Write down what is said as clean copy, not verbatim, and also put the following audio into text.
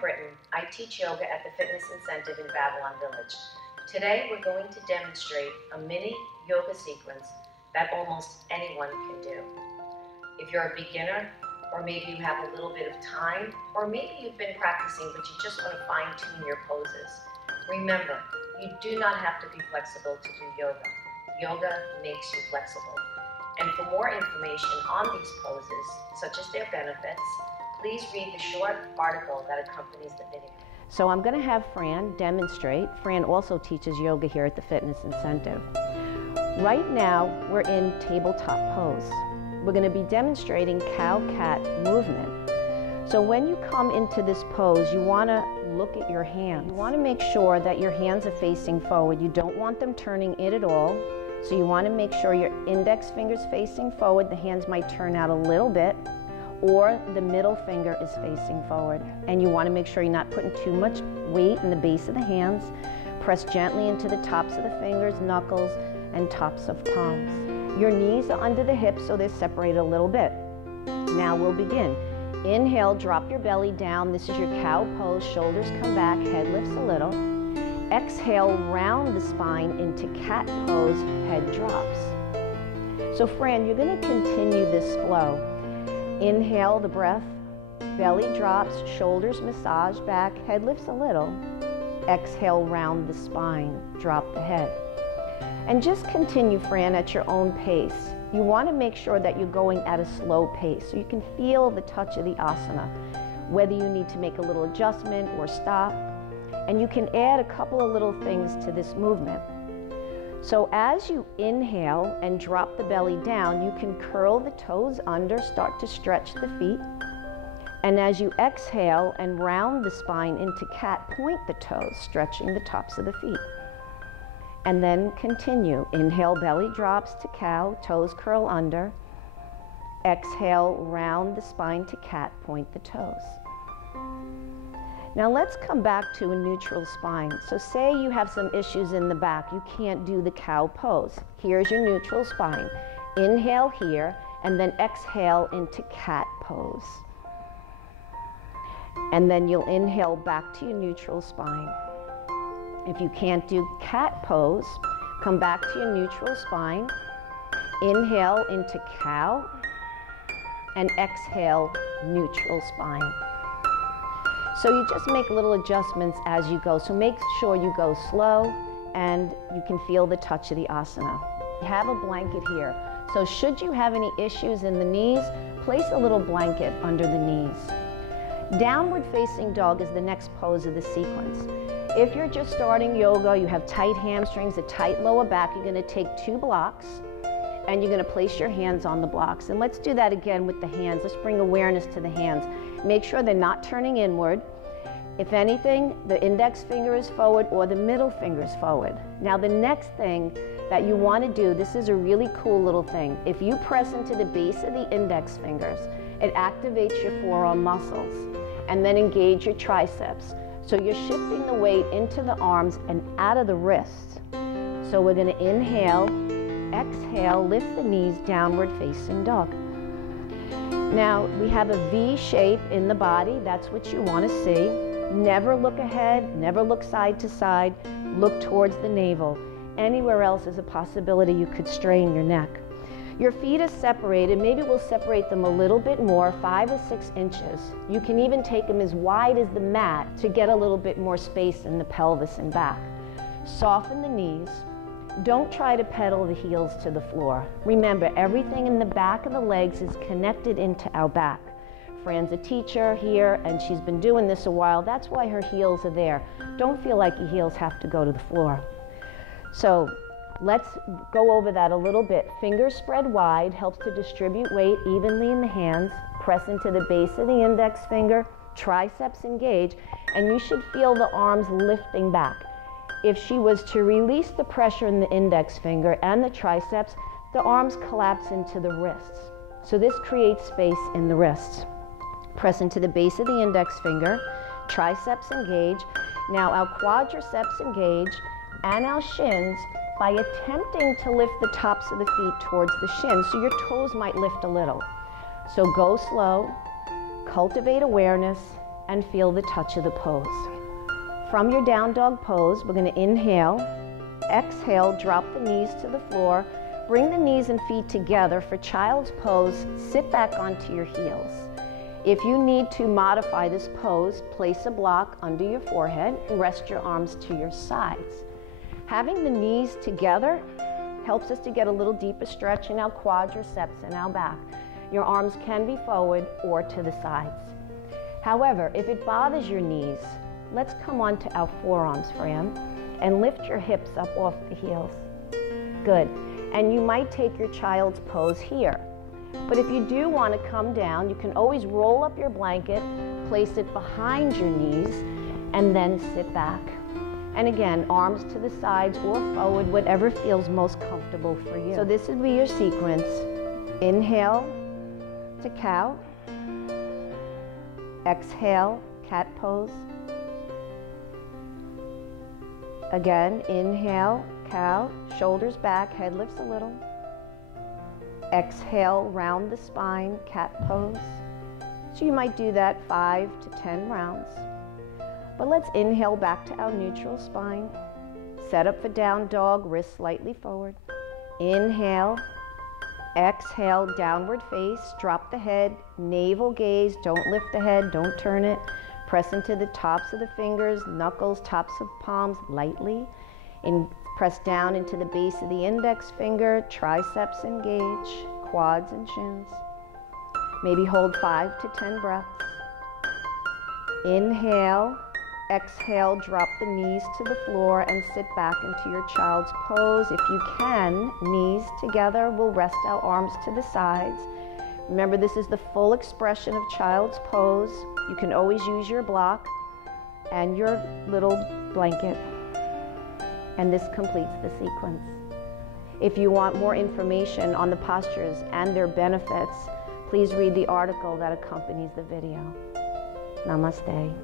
Britton. I teach yoga at the Fitness Incentive in Babylon Village. Today we're going to demonstrate a mini yoga sequence that almost anyone can do. If you're a beginner, or maybe you have a little bit of time, or maybe you've been practicing but you just want to fine-tune your poses, remember, you do not have to be flexible to do yoga. Yoga makes you flexible. And for more information on these poses, such as their benefits, please read the short article that accompanies the video. So I'm going to have Fran demonstrate. Fran also teaches yoga here at the Fitness Incentive. Right now, we're in tabletop pose. We're going to be demonstrating cow-cat movement. So when you come into this pose, you want to look at your hands. You want to make sure that your hands are facing forward. You don't want them turning in at all. So you want to make sure your index finger's facing forward. The hands might turn out a little bit, or the middle finger is facing forward. And you want to make sure you're not putting too much weight in the base of the hands. Press gently into the tops of the fingers, knuckles, and tops of palms. Your knees are under the hips, so they're separated a little bit. Now we'll begin. Inhale, drop your belly down. This is your cow pose. Shoulders come back, head lifts a little. Exhale, round the spine into cat pose, head drops. So Fran, you're going to continue this flow. Inhale the breath, belly drops, shoulders massage back, head lifts a little. Exhale, round the spine, drop the head. And just continue, Fran, at your own pace. You want to make sure that you're going at a slow pace so you can feel the touch of the asana, whether you need to make a little adjustment or stop. And you can add a couple of little things to this movement. So as you inhale and drop the belly down, you can curl the toes under, start to stretch the feet. And as you exhale and round the spine into cat, point the toes, stretching the tops of the feet. And then continue. Inhale, belly drops to cow, toes curl under. Exhale, round the spine to cat, point the toes. Now let's come back to a neutral spine. So say you have some issues in the back, you can't do the cow pose. Here's your neutral spine. Inhale here, and then exhale into cat pose. And then you'll inhale back to your neutral spine. If you can't do cat pose, come back to your neutral spine. Inhale into cow, and exhale, neutral spine. So you just make little adjustments as you go. So make sure you go slow and you can feel the touch of the asana. You have a blanket here. So should you have any issues in the knees, place a little blanket under the knees. Downward facing dog is the next pose of the sequence. If you're just starting yoga, you have tight hamstrings, a tight lower back, you're going to take 2 blocks and you're going to place your hands on the blocks. And let's do that again with the hands. Let's bring awareness to the hands. Make sure they're not turning inward. If anything, the index finger is forward or the middle finger is forward. Now the next thing that you want to do, this is a really cool little thing. If you press into the base of the index fingers, it activates your forearm muscles and then engage your triceps. So you're shifting the weight into the arms and out of the wrists. So we're going to inhale, exhale, lift the knees, downward facing dog. Now we have a V shape in the body. That's what you want to see. Never look ahead, never look side to side, look towards the navel. Anywhere else is a possibility you could strain your neck. Your feet are separated. Maybe we'll separate them a little bit more, 5 or 6 inches. You can even take them as wide as the mat to get a little bit more space in the pelvis and back. Soften the knees. Don't try to pedal the heels to the floor. Remember, everything in the back of the legs is connected into our back. Fran's a teacher here, and she's been doing this a while. That's why her heels are there. Don't feel like your heels have to go to the floor. So let's go over that a little bit. Fingers spread wide, helps to distribute weight evenly in the hands. Press into the base of the index finger, triceps engage, and you should feel the arms lifting back. If she was to release the pressure in the index finger and the triceps, the arms collapse into the wrists. So this creates space in the wrists. Press into the base of the index finger, triceps engage. Now our quadriceps engage and our shins by attempting to lift the tops of the feet towards the shins, so your toes might lift a little. So go slow, cultivate awareness, and feel the touch of the pose. From your down dog pose, we're going to inhale, exhale, drop the knees to the floor, bring the knees and feet together. For child's pose, sit back onto your heels. If you need to modify this pose, place a block under your forehead and rest your arms to your sides. Having the knees together helps us to get a little deeper stretch in our quadriceps and our back. Your arms can be forward or to the sides. However, if it bothers your knees, let's come onto our forearms, Fran, and lift your hips up off the heels. Good. And you might take your child's pose here. But if you do want to come down, you can always roll up your blanket, place it behind your knees, and then sit back. And again, arms to the sides or forward, whatever feels most comfortable for you. So this would be your sequence. Inhale to cow. Exhale, cat pose. Again, inhale, cow, shoulders back, head lifts a little. Exhale, round the spine, cat pose. So you might do that 5 to 10 rounds. But let's inhale back to our neutral spine. Set up for down dog, wrists slightly forward. Inhale, exhale, downward face, drop the head, navel gaze, don't lift the head, don't turn it. Press into the tops of the fingers, knuckles, tops of palms lightly. Press down into the base of the index finger, triceps engage, quads and shins. Maybe hold 5 to 10 breaths. Inhale, exhale, drop the knees to the floor and sit back into your child's pose. If you can, knees together, we'll rest our arms to the sides. Remember, this is the full expression of child's pose. You can always use your block and your little blanket. And this completes the sequence. If you want more information on the postures and their benefits, please read the article that accompanies the video. Namaste.